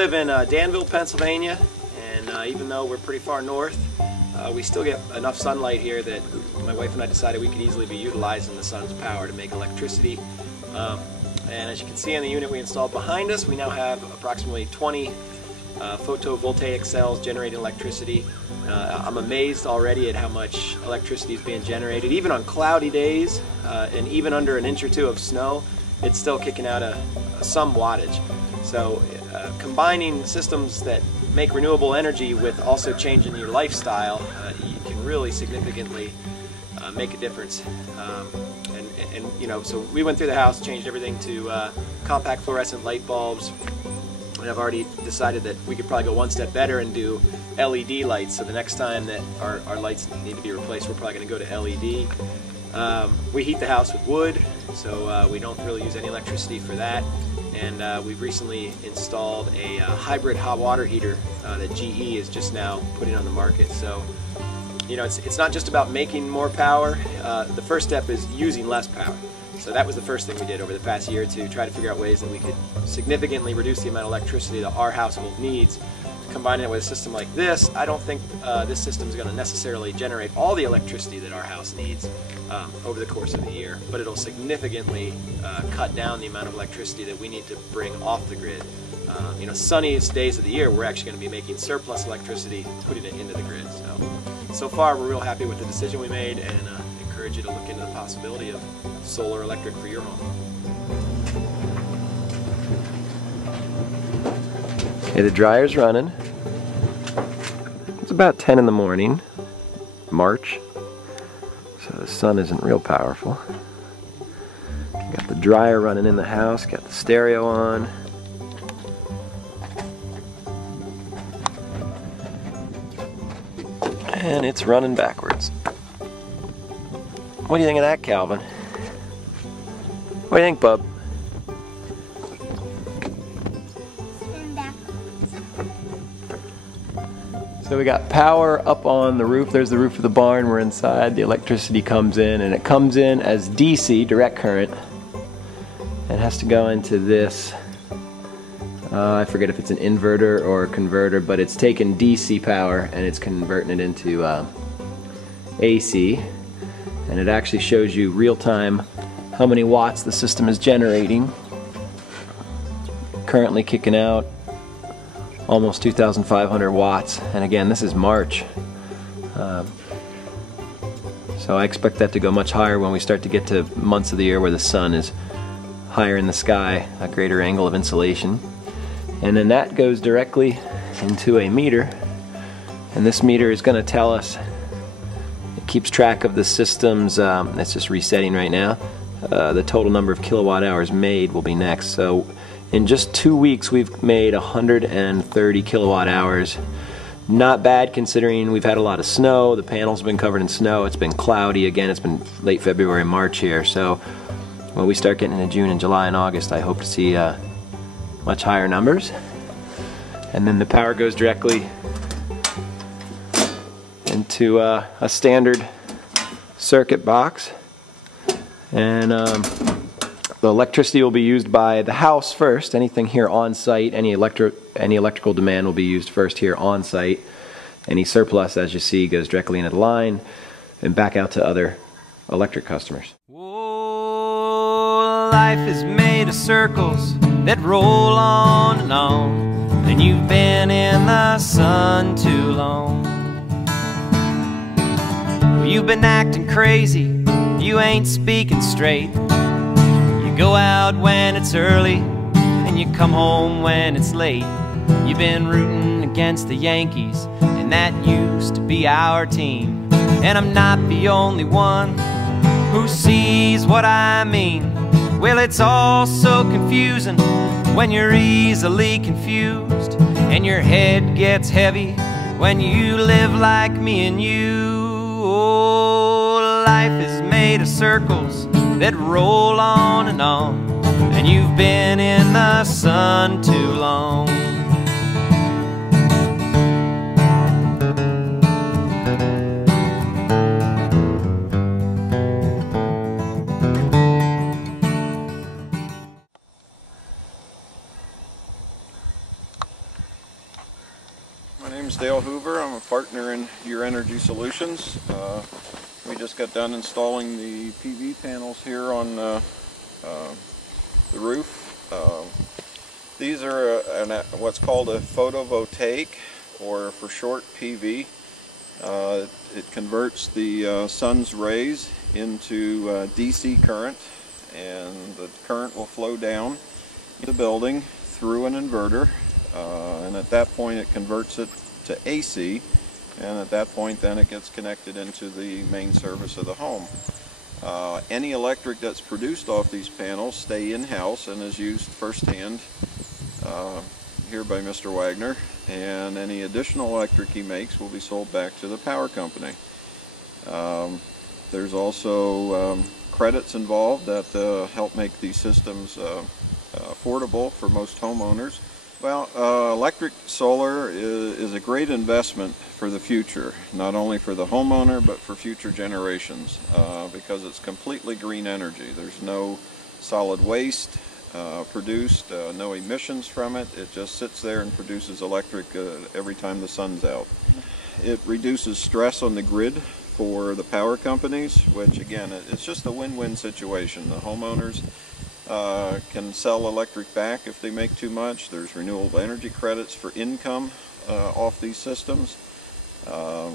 live in Danville, Pennsylvania, and even though we're pretty far north, we still get enough sunlight here that my wife and I decided we could easily be utilizing the sun's power to make electricity. And as you can see on the unit we installed behind us, we now have approximately 20 photovoltaic cells generating electricity. I'm amazed already at how much electricity is being generated. Even on cloudy days, and even under an inch or two of snow, it's still kicking out some wattage. So combining systems that make renewable energy with also changing your lifestyle, you can really significantly make a difference. And you know, so we went through the house, changed everything to compact fluorescent light bulbs. And I've already decided that we could probably go one step better and do LED lights. So the next time that our lights need to be replaced, we're probably going to go to LED. We heat the house with wood, so we don't really use any electricity for that. And we've recently installed a hybrid hot water heater that GE is just now putting on the market. So, you know, it's not just about making more power. The first step is using less power. So that was the first thing we did over the past year to try to figure out ways that we could significantly reduce the amount of electricity that our household needs. Combining it with a system like this, I don't think this system is going to necessarily generate all the electricity that our house needs over the course of the year, but it'll significantly cut down the amount of electricity that we need to bring off the grid. You know, sunniest days of the year, we're actually going to be making surplus electricity, putting it into the grid. So far, we're real happy with the decision we made, and encourage you to look into the possibility of solar electric for your home. Okay, the dryer's running. It's about 10 in the morning, March, so the sun isn't real powerful. Got the dryer running in the house, got the stereo on. And it's running backwards. What do you think of that, Calvin? What do you think, bub? So we got power up on the roof. There's the roof of the barn. We're inside. The electricity comes in, and it comes in as DC, direct current. It has to go into this. I forget if it's an inverter or a converter, but it's taking DC power and it's converting it into AC. And it actually shows you real time how many watts the system is generating. Currently kicking out almost 2,500 watts, and again, this is March. So I expect that to go much higher when we start to get to months of the year where the sun is higher in the sky, a greater angle of insolation. And then that goes directly into a meter, and this meter is going to tell us, it keeps track of the system's, it's just resetting right now, the total number of kilowatt hours made will be next. So in just 2 weeks we've made 130 kilowatt hours. Not bad considering we've had a lot of snow, the panels have been covered in snow, it's been cloudy, again it's been late February, March here, so when we start getting into June and July and August I hope to see much higher numbers. And then the power goes directly into a standard circuit box, and the electricity will be used by the house first. Anything here on site, any electrical demand will be used first here on site. Any surplus, as you see, goes directly into the line and back out to other electric customers. Whoa, life is made of circles that roll on, and you've been in the sun too long. Well, you've been acting crazy, you ain't speaking straight. You go out when it's early and you come home when it's late. You've been rooting against the Yankees, and that used to be our team. And I'm not the only one who sees what I mean. Well, it's all so confusing when you're easily confused, and your head gets heavy when you live like me and you. Oh, life is made of circles that roll on, and you've been in the sun too long. Dale Hoover. I'm a partner in Your Energy Solutions. We just got done installing the PV panels here on the roof. These are what's called a photovoltaic, or for short PV. It converts the sun's rays into DC current, and the current will flow down the building through an inverter, and at that point it converts it to AC, and at that point then it gets connected into the main service of the home. Any electric that's produced off these panels stay in-house and is used firsthand here by Mr. Wagner, and any additional electric he makes will be sold back to the power company. There's also credits involved that help make these systems affordable for most homeowners. Well, electric solar is a great investment for the future, not only for the homeowner but for future generations, because it's completely green energy. There's no solid waste produced, no emissions from it. It just sits there and produces electric every time the sun's out. It reduces stress on the grid for the power companies, which again, it's just a win-win situation. The homeowners can sell electric back if they make too much. There's renewable energy credits for income off these systems. The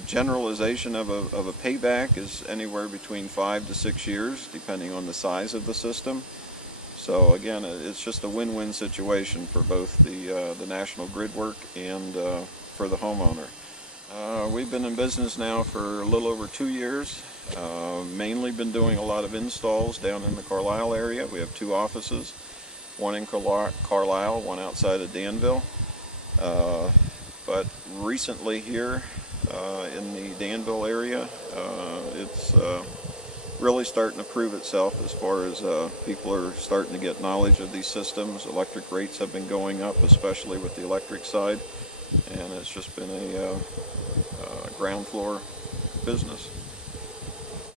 generalization of a payback is anywhere between 5 to 6 years, depending on the size of the system. So again, it's just a win-win situation for both the national grid work and for the homeowner. We've been in business now for a little over 2 years. Mainly been doing a lot of installs down in the Carlisle area. We have 2 offices, one in Carlisle, one outside of Danville. But recently here in the Danville area, it's really starting to prove itself as far as people are starting to get knowledge of these systems. Electric rates have been going up, especially with the electric side, and it's just been a ground floor business.